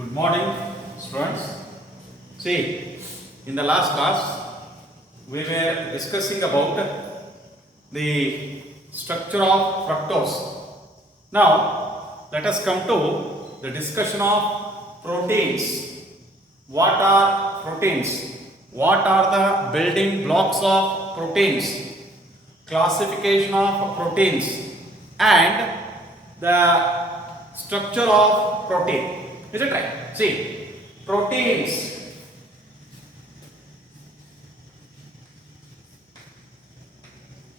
Good morning, students. See, in the last class, we were discussing about the structure of fructose. Now, let us come to the discussion of proteins. What are proteins? What are the building blocks of proteins? Classification of proteins and the structure of protein. Is it right? See, proteins.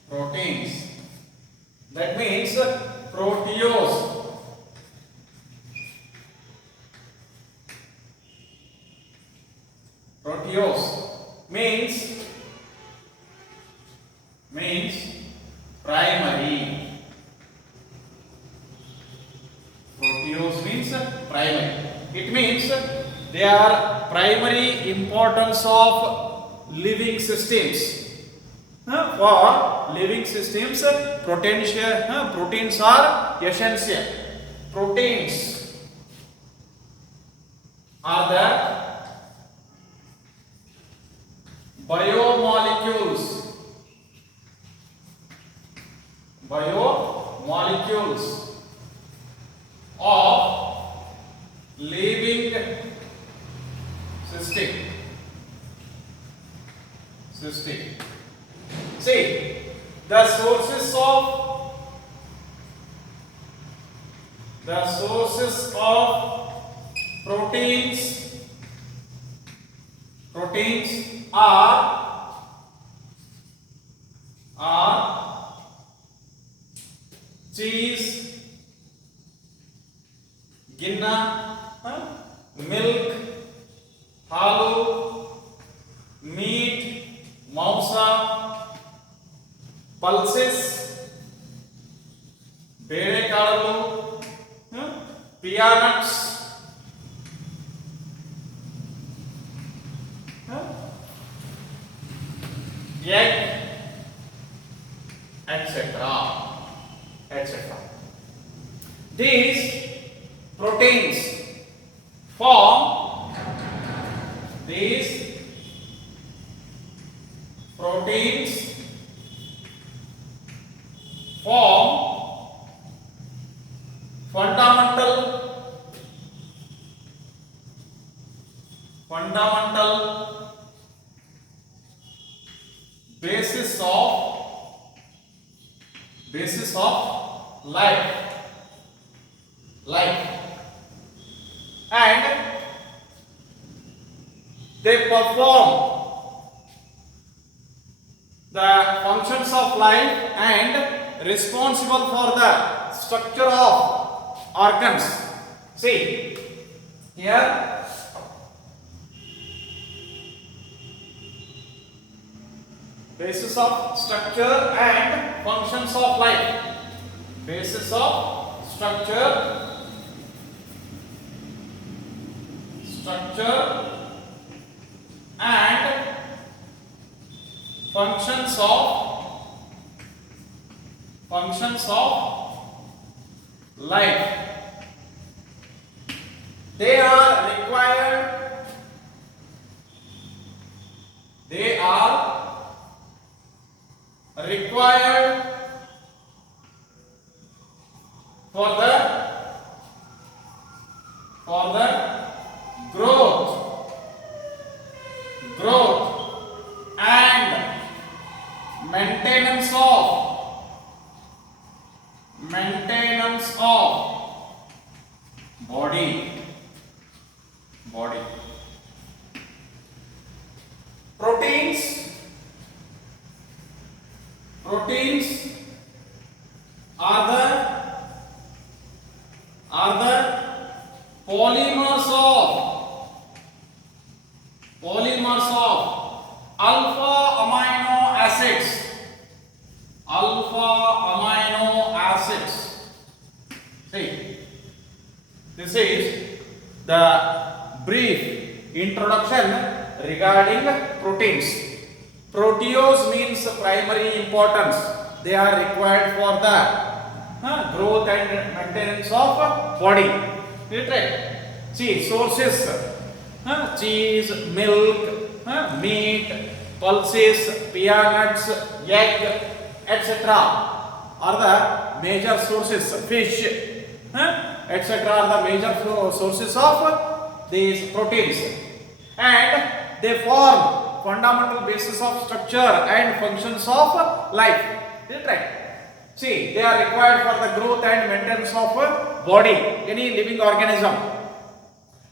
Proteins. That means proteose. Proteose means primary. Proteose means primary. It means they are primary importance of living systems. For living systems, proteins are essential. Proteins are the biomolecules of living system. See, the sources of proteins are cheese, ginna, milk, halu, meat, mausa, pulses, bedekadalu, peanuts, egg, etc. These proteins form fundamental basis of life, and they perform the functions of life and responsible for the structure of organs. See here, basis of structure and functions of life. Basis of structure and functions of life. They are required for the growth and maintenance of body. Proteins are the polymers of alpha amino acids. See, this is the brief introduction regarding proteins. Proteose means primary importance. They are required for the growth and maintenance of body. Is it right? See, sources, cheese, milk, meat, pulses, peanuts, egg, etc. are the major sources. Fish, etc. are the major sources of these proteins, and they form fundamental basis of structure and functions of life. Is it right? See, they are required for the growth and maintenance of body, any living organism.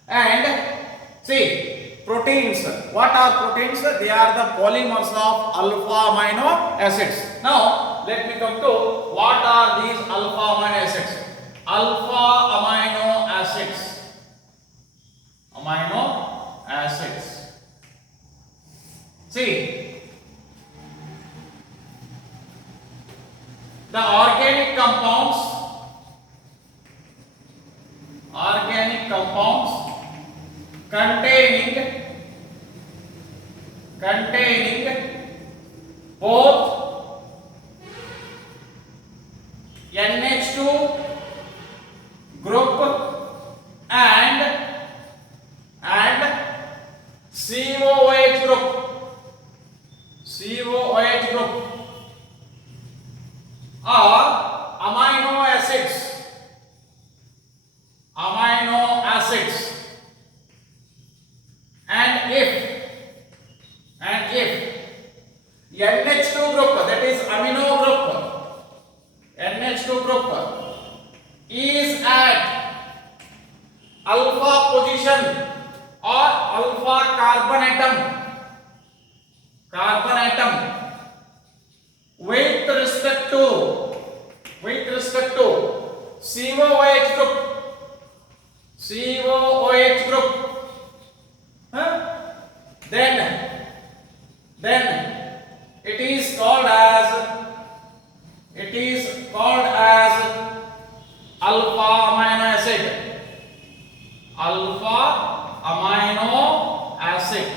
And see, proteins. What are proteins? They are the polymers of alpha amino acids. Now, let me come to what are these alpha amino acids. Alpha amino acids. Amino acids. See, the organic compounds containing both NH2 group and COOH group are amino acids. And if NH2 group, that is amino group, NH2 group is at alpha position or alpha carbon atom with respect to COOH group, then it is called as alpha amino acid.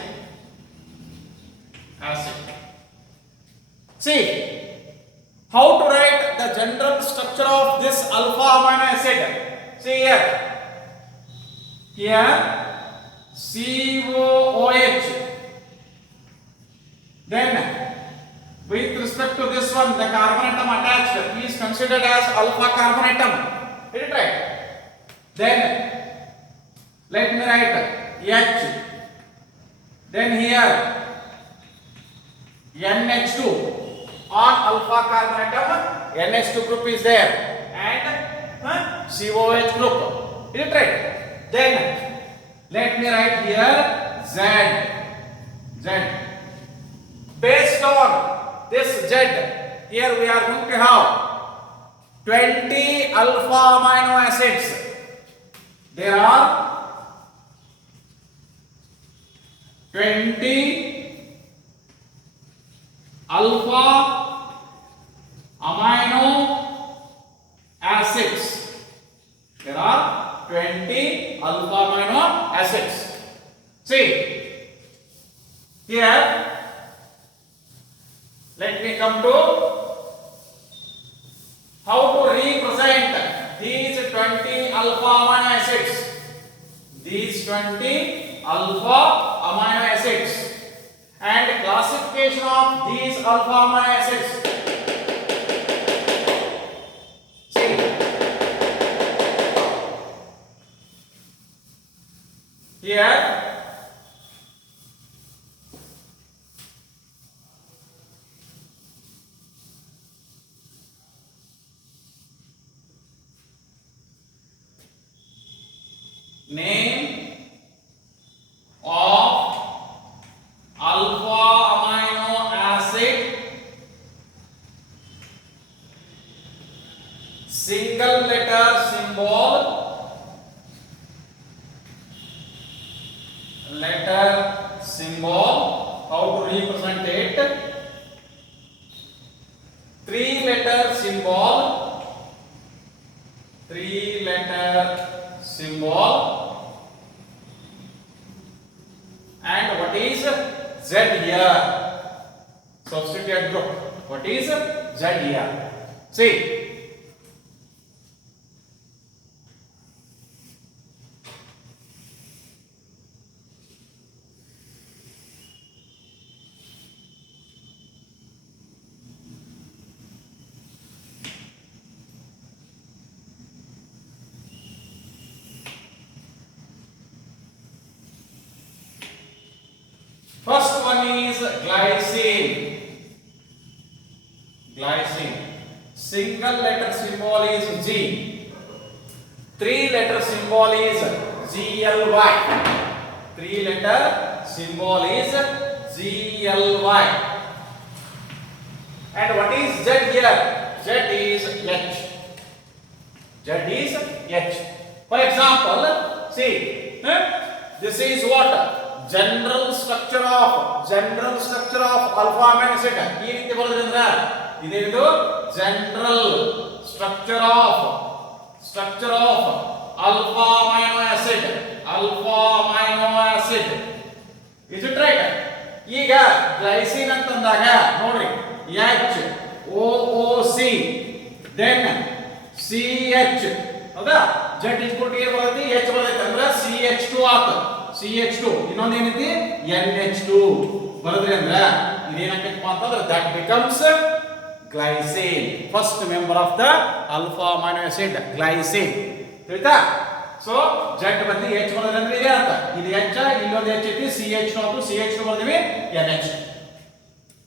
See, how to write the general structure of this alpha amino acid? See here COOH. Then, with respect to this one, the carbon atom attached is considered as alpha carbon atom. Is it right? Then, let me write H. Then here NH2 on alpha carbon atom, NH2 group is there, and COOH group. Is it right? Then, let me write here Z. Based on this Z, here we are going to have 20 alpha amino acids. There are 20 alpha amino acids. There are 20 alpha amino acids. See, here let me come to how to represent these 20 alpha amino acids. These 20 alpha amino acids and classification of these alpha amino acids. See, here name of alpha amino acid, single letter symbol, how to represent it? 3-letter symbol. And what is Z here? Substitute group. What is Z here? See, glycine. Glycine. Single letter symbol is G. 3-letter symbol is GLY. 3-letter symbol is GLY. And what is Z here? Z is H. Z is H. For example, see, this is what? General structure of alpha amino acid. ಈ ರೀತಿ ಬರೆದ್ರಿಂದ ಇದೇನಿದು general structure of alpha amino acid. Is it right? ಈಗ glycine ಅಂತಂದಾಗ ನೋಡ್ರಿ H OOC then CH ಹೌದಾ Z equal to ಏನು ಬರುತ್ತೆ H ಬರುತ್ತೆ ಅಂದ್ರೆ CH2 ಆತು CH2 ಇನ್ನೊಂದು ಏನೈತಿ NH2 ಬರದ್ರಿ ಅಂದ್ರೆ ಇದೇನಾಗಬೇಕಪ್ಪ ಅಂತಂದ್ರೆ that becomes glycine, first member of the alpha amino acid, glycine. ತಿಳಿತಾ? ಸೊ Z ಬದಲಿ H ಬರದ್ರಿ ಅಂದ್ರೆ ಇದೇ ಅರ್ಥ. ಇದು H ಇನ್ನೊಂದು H ಐತಿ CH2 ಆತು CH2 ಬರ್ದಿವಿ NH.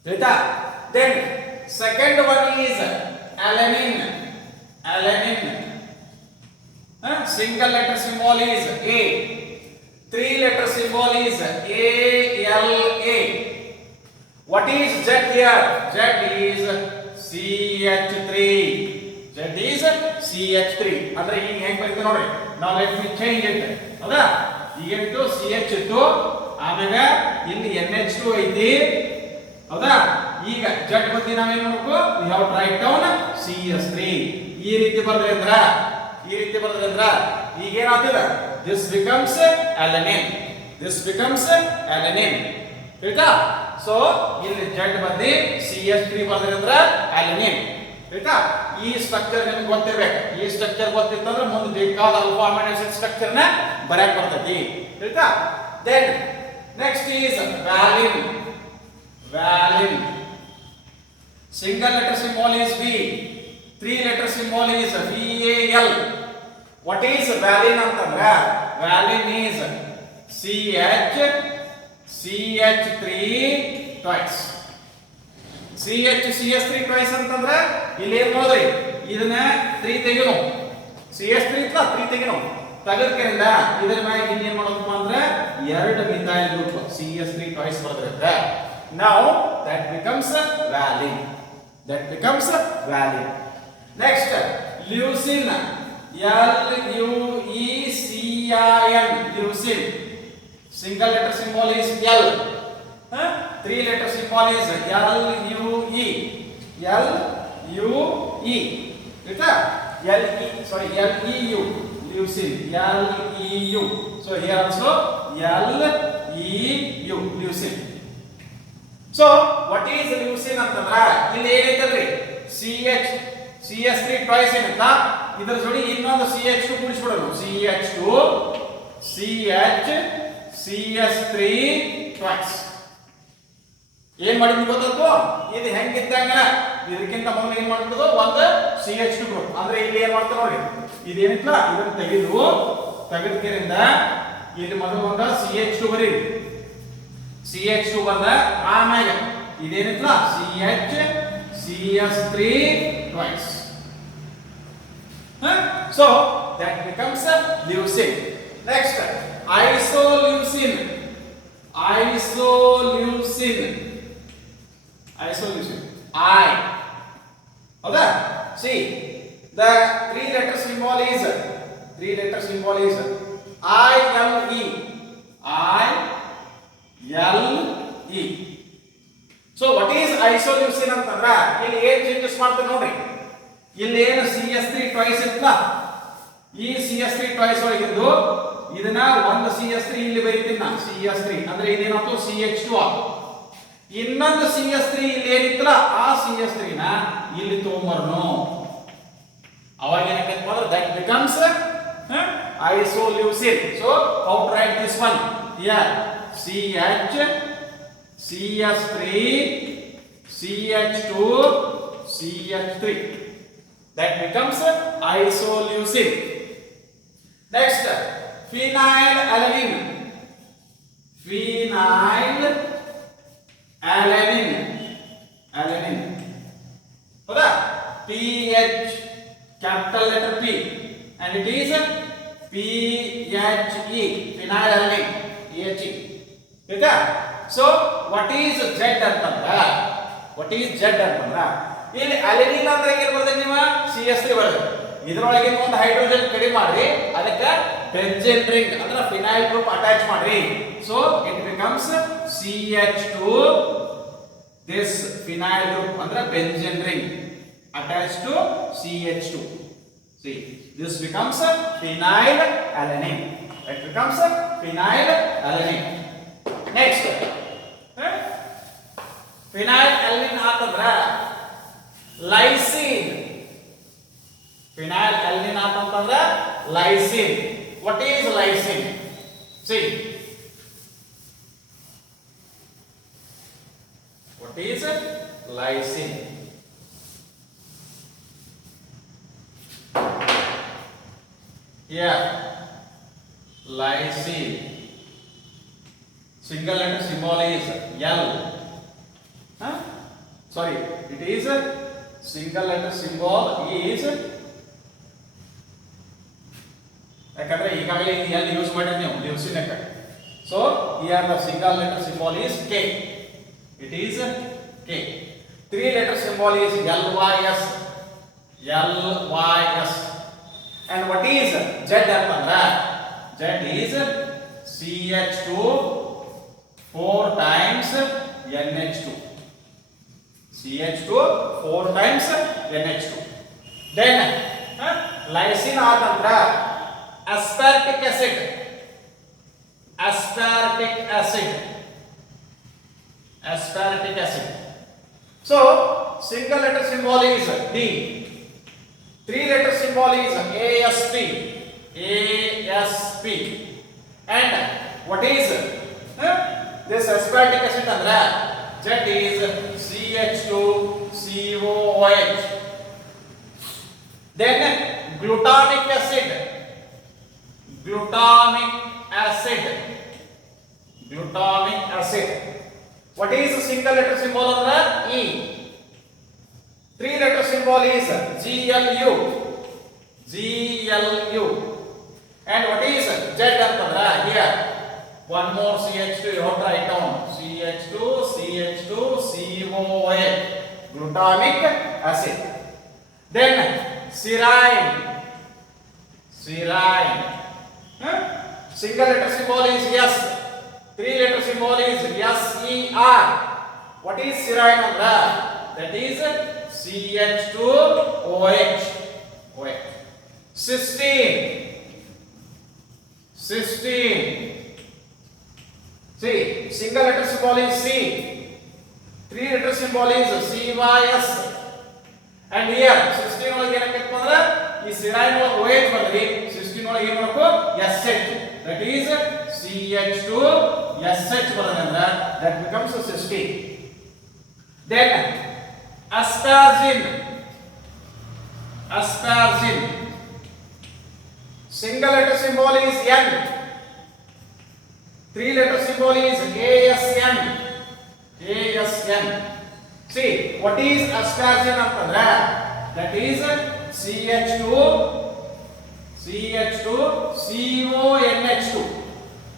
ತಿಳಿತಾ? Then second one is alanine. Single letter symbol is A. 3-letter symbol is ALA. What is Z here? Z is CH3. ಅಂದ್ರೆ ಈಗ ಹೆಂಗ್ ಬರುತ್ತೆ ನೋಡ್ರಿ. Now let me change it. ಹೌದಾ? ಈಗ ಇತ್ತು CH ಇತ್ತು ಆಮೇಲೆ ಇಲ್ಲಿ NH2 ಐತಿ. ಹೌದಾ? ಈಗ Z ಬದಲಿ ನಾವೇನ್ ಮಾಡಬೇಕು? We have to write down CS3. ಈ ರೀತಿ ಬರೆದ್ರೆ ಈಗ ಏನಾಗ್ತದೆ? This becomes alanine. ತಿಳಿತಾ? ಸೊ ಇಲ್ಲಿ Z ಬದಲಿ CS3 ಬರೆದ್ರೆ alanine. ತಿಳಿತಾ? ಈ ಸ್ಟ್ರಕ್ಚರ್ ನಿಮಗೆ ಗೊತ್ತಿರಬೇಕು. ಈ ಸ್ಟ್ರಕ್ಚರ್ ಗೊತ್ತಿತ್ತಂದ್ರೆ ಮುಂದೆ ಬೇಕಾದ ಆಲ್ಫಾ ಅಮೈನೋ ಆಸಿಡ್ ಸ್ಟ್ರಕ್ಚರ್ ನ ಬರೆಯಕ್ ಬರ್ತೈತಿ. ತಿಳಿತಾ? Then next is valine. Single letter symbol is V. 3-letter symbol is VAL. What is valine ಅಂತಂದ್ರೆ valine is CH3 twice. CH3 twice ಅಂತಂದ್ರೆ ಇಲ್ಲಿ ಏನು ನೋಡ್ರಿ ಇದನ್ನ 3 ತೆಗಿನೋ CH3 ಇತ್ಲ 3 ತೆಗಿನೋ ತಗದಕರಿಂದ ಇದರ ಮ್ಯಾಗ ಇಲ್ಲಿ ಏನು ಮಾಡೋದಪ್ಪ ಅಂದ್ರೆ ಎರಡು ಮಿಥೈಲ್ ಗ್ರೂಪ್ CH3 twice ಬರ್ತೈತೆ. Now that becomes valine. Next, leucine. LUECIN. Leucine. Single letter symbol is L. 3-letter symbol is LUE. LEU. Leucine. LEU. So here also LEU. Leucine. So what is leucine ಅಂತಂದ್ರೆ ಇಲ್ಲಿ ಏನೈತಲ್ರಿ CH3 twice ಏನಂತ ಇದರ ಜೋಡಿ ಇನ್ನೊಂದು CH2 ಕೂಡಿಸ್ಬಿಡೋಣ CH2 CH3 twice ಏನ್ ಮಾಡಿದ್ವಿ ಗೊತ್ತಲ್ವಾ ಇದು ಹೆಂಗಿದ್ದಂಗ ಇದಕ್ಕಿಂತ ಮೊದಲು ಏನ್ ಮಾಡ್ಬಿಡೋದು ಒಂದು CH2 ಗ್ರೂಪ್ ಅಂದ್ರೆ ಇಲ್ಲಿ ಏನ್ ಮಾಡ್ತಾರೆ ನೋಡಿ ಇದೇನಿತ್ತಲ್ಲ ಇದನ್ನ ತೆಗೆದಕರಿಂದ ಇಲ್ಲಿ ಮೊದಲು ಒಂದು CH2 ಬರೀರಿ CH2 ಬರ್ದ ಆಮೇಲೆ ಇದೇನಿತ್ತಲ್ಲ CH3 twice. So that becomes leucine. Next, isoleucine. I. ಹೌದಾ? See, the 3-letter symbol is ILE. So what is isoleucine ಅಂತಂದ್ರೆ ಇಲ್ಲಿ ಏನು ಚೇಂಜಸ್ ಮಾಡ್ತಾರೆ ನೋಡ್ರಿ ಇಲ್ಲಿ ಏನು CH3 twice ಇತ್ತಲ್ಲ ಈ CH3 twice ಒಳಗಿದ್ದು ಇದನ್ನ ಒಂದು CH3 ಇಲ್ಲಿ ಬರೀತೀನಿ ನಾನು CH3 ಅಂದ್ರೆ ಇದೇನಾಯ್ತು CH2 ಇನ್ನೊಂದು CH3 ಇಲ್ಲಿ ಏನಿತ್ತಲ್ಲ ಆ CH3 ನ ಇಲ್ಲಿ ತಗೊಂಬರ್ನು ಅವಾಗ ಏನಾಗುತ್ತೆ ಅಂದ್ರೆ that becomes isoleucine. So how to write this one? Here CH3 CH2 CH3 that becomes isoleucine. Next, phenylalanine. and it is PHE, phenylalanine, PHE. Okay? So what is Z ಅಂತಂದ್ರ what is Z ಅಂತಂದ್ರ ಇಲ್ಲಿ ಅಲೆನಿನ್ ಅಂದ್ರೆ ಏನು ಬರ್ತದೆ ನೀವು CH3 ಬರ್ತದೆ. ಇದರೊಳಗೆ ಒಂದು ಹೈಡ್ರೋಜನ್ ಕಡಿಮೆ ಮಾಡಿ ಅದಕ್ಕೆ ಬೆಂಜೀನ್ ರಿಂಗ್ ಅಂದ್ರೆ ಫಿನೈಲ್ ಗ್ರೂಪ್ ಅಟ್ಯಾಚ್ ಮಾಡಿ. So it becomes CH2, this phenyl group ಅಂದ್ರೆ benzene ring attached to CH2. See, this becomes phenylalanine. It becomes phenylalanine. Next, phenylalanine ಆತಂದ್ರ lysine. Phenylalanine ಆತಂದ್ರ lysine. What is lysine? See, what is lysine? Here, lysine. Single letter symbol is L. Sorry, it is single letter symbol is. ಯಾಕಂದ್ರೆ ಈಗಾಗಲೇ L use ಮಾಡಿದ್ರೆ ನೀವು ಲಿವ್ಸಿನಕ್ಕೆ. So here the single letter symbol is K. It is K. Three letter symbol is LYS. LYS. And what is Z ಅಂತಂದ್ರ Z is CH2 4 times NH2. CH2 4 times NH2. Then lysine ಆತಂದ್ರ aspartic acid. Aspartic acid. Aspartic acid. So single letter symbol is D. Three letter symbol is ASP. ASP. And what is this aspartic acid andra? Z is CH2COOH. Then glutamic acid. Glutamic acid. Glutamic acid. What is the single letter symbol andra? E. Three letter symbol is GLU. GLU. And what is Z antandra? Here one more CH2 you have to write down. CH2 COOH. Glutamic acid. Then serine. Serine. Single letter symbol is S. Three letter symbol is SER. What is serine andra? That is CH2OH. Cysteine. Cysteine. See, single letter symbol is C. Three letter symbol is CYS. And here cysteine ಒಳಗೆ ಏನಕ್ಕೆ ಅಂದ್ರೆ ಈ serine ಒಳಗೆ OH ಬರ್ತದೆ. cysteine ಒಳಗೆ ಏನು ಮಾಡಬೇಕು SH. That is CH2SH ಬರ್ತದೆ ಅಂದ್ರೆ that becomes cysteine. Then asparagine. Asparagine. Single letter symbol is N. Three letter symbol is ASN. ASN. See, what is asparagine antandra? That is CH2 CONH2.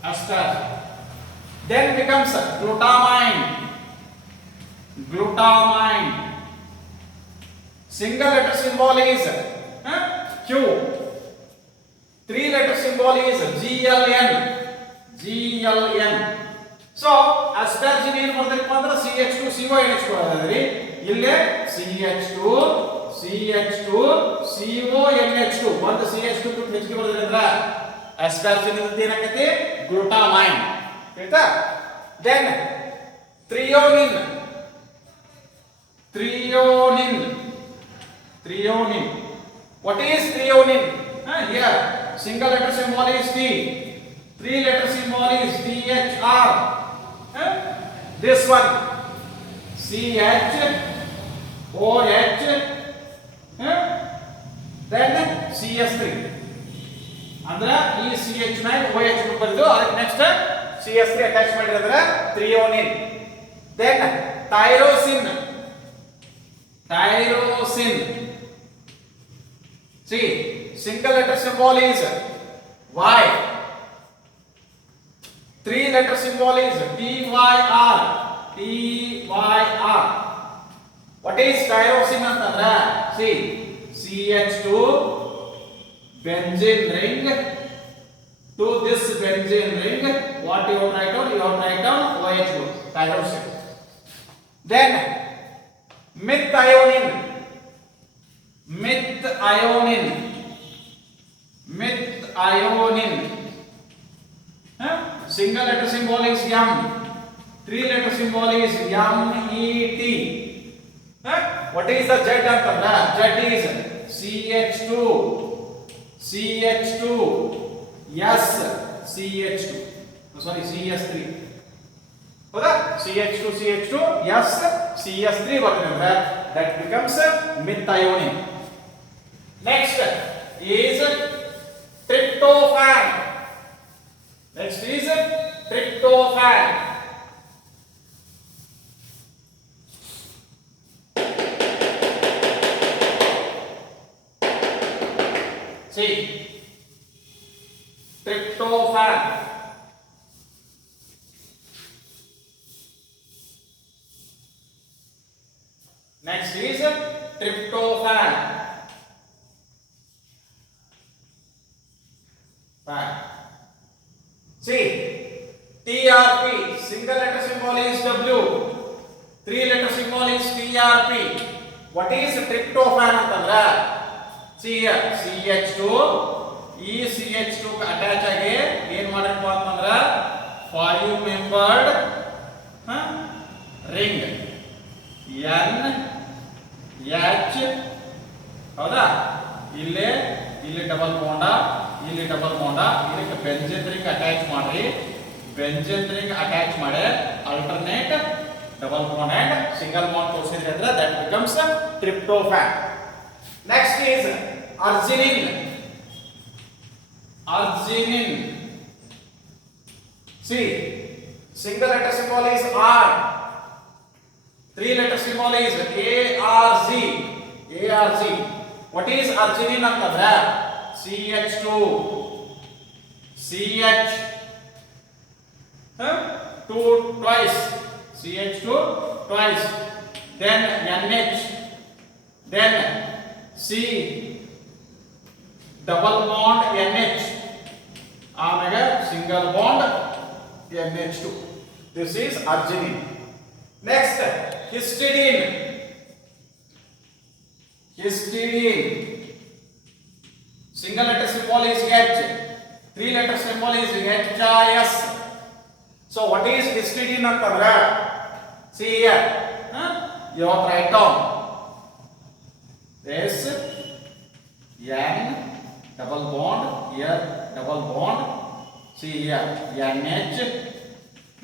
Asparagine. Then becomes glutamine. Glutamine. Single letter symbol is Q. Three letter symbol is GLN. GLN. So asparagine ಏನು ಬರ್ತದಪ್ಪ ಅಂದ್ರೆ CH2CONH2 ಬರ್ತದ್ರಿ. ಇಲ್ಲಿ CH2 CH2CONH2 ಒಂದು CH2 ಬಿಟ್ಟು ಹೆಚ್ಚಿಗೆ ಬರ್ತದೆ ಅಂದ್ರೆ asparagine ಇದ್ದ ಏನಾಗತ್ತೆ ಗ್ಲೂಟಾಮೈನ್. ಆಯ್ತಾ? Then threonine. Threonine. Threonine. What is threonine? Here single letter symbol is T. Three letter symbol is THR. This one CHOH. Then CS3. ಅಂದ್ರೆ ಈ CH9 OH ಗ್ರೂಪ್ ಬರೆದು ಅದಕ್ಕೆ ನೆಕ್ಸ್ಟ್ CS3 ಅಟ್ಯಾಚ್ ಮಾಡಿದ್ರೆ ಥ್ರಿಯೋನಿನ್. Then tyrosine. Tyrosine. See, single letter symbol is Y. 3 letter symbol is TYR. TYR. What is tyrosine antandra? See, CH2 benzene ring to this benzene ring. What you have write down? You have write down OH group, tyrosine. Then methionine. Methionine. Methionine. Single letter symbol is M. 3 letter symbol is MET. What is the Z antandra? Z is CH2, CH2, S, CH2. Sorry, CS3. ಹೌದಾ? CH2, CH2, S, CS3 ಬರ್ತದೆ. That becomes methionine. Next is tryptophan. Next is tryptophan. See, tryptophan. Next is tryptophan. Fan. See, TRP, single letter symbol is W, 3 letter symbol is TRP. What is tryptophan antandra? See here, CH2, ಈ CH2 attach ಆಗಿ ಏನು ಮಾಡಬೇಕು ಅಂತಂದ್ರ 5 membered ring N H ಹೌದಾ? ಇಲ್ಲಿ double ಬಾಂಡ, ಇಲ್ಲಿ double ಬಾಂಡ, ಇದಕ್ಕೆ benzene ring attach ಮಾಡ್ರಿ. ಬೆಂಜೀನ್ ರಿಂಗ್ ಅಟ್ಯಾಚ್ ಮಾಡಿ alternate double bond and single bond ತೋರಿಸಿದ್ರೆ ಅಂದ್ರೆ that becomes tryptophan. Next is arginine. Arginine. See, single letter symbol is R. 3 letter symbol is ARZ. ARZ. What is arginine antandra? CH2, CH, 2 twice, CH2 twice, then NH, then C double bond NH, ಆಮೇಲೆ single bond NH2. This is arginine. Next, histidine. Histidine. Single letter symbol is H. 3 letter symbol is HIS. So what is histidine antandra? See here. You have to write down. S N double bond here double bond. See here NH.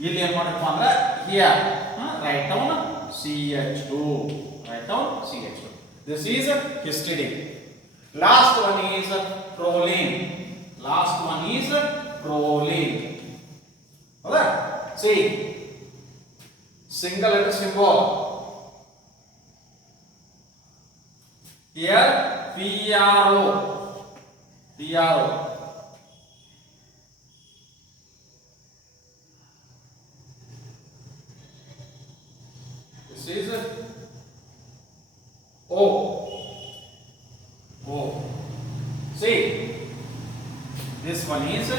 ಇಲ್ಲಿ ಏನು ಮಾಡಬೇಕು ಅಂದ್ರೆ here write down CH2. Write down CH2. This is histidine. Last one is proline. Last one is proline. ಹೌದಾ? See, single letter symbol here PRO. PRO. This is O. O. See, this one is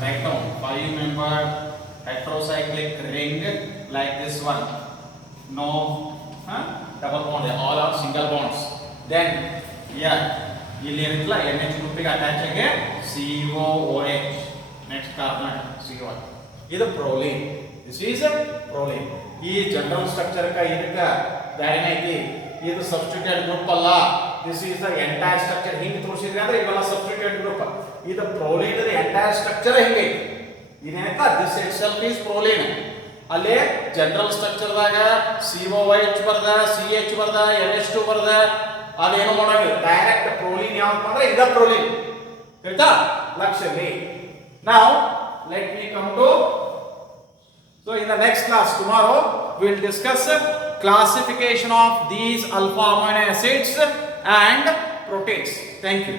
write down 5 membered heterocyclic ring like this one. No double bond, all are single bonds. Then here ಇಲ್ಲಿ ಏನಿಲ್ಲ NH ಗ್ರೂಪಿಗೆ attach ಆಗಿ COOH next carbon CO1. ಇದು proline. This is proline. ಈ general structure ಇದಕ್ಕೆ ಬ್ಯಾರೆ ಐತಿ. ಇದು substituted group ಅಲ್ಲ. This is the entire structure. ಹಿಂಗೆ ತೋರಿಸಿದ್ರೆ ಅಂದ್ರೆ ಇವೆಲ್ಲ ಸಬ್ಸ್ಟಿಟ್ಯೂಟೆಡ್ ಗ್ರೂಪ್. ಇದು proline ದ ಎಂಟೈರ್ ಸ್ಟ್ರಕ್ಚರ್ ಹಿಂಗೆ ಇದೇನಂತ ದಿಸ್ itself is proline. ಅಲ್ಲೇ ಜನರಲ್ ಸ್ಟ್ರಕ್ಚರ್ ದಾಗ COOH ಬರ್ದ, CH ಬರ್ದ, NH2 ಬರ್ದ, ಅದೇನು ಮಾಡೋಂಗಿಲ್ಲ. ಡೈರೆಕ್ಟ್ proline ಯಾವ್ದು ಅಂದ್ರೆ ಇದ proline. ಹೇಳ್ತಾ ಲಕ್ಷಲ್ಲಿ. Now let me come to, so in the next class tomorrow we will discuss classification of these alpha amino acids and proteins. Thank you.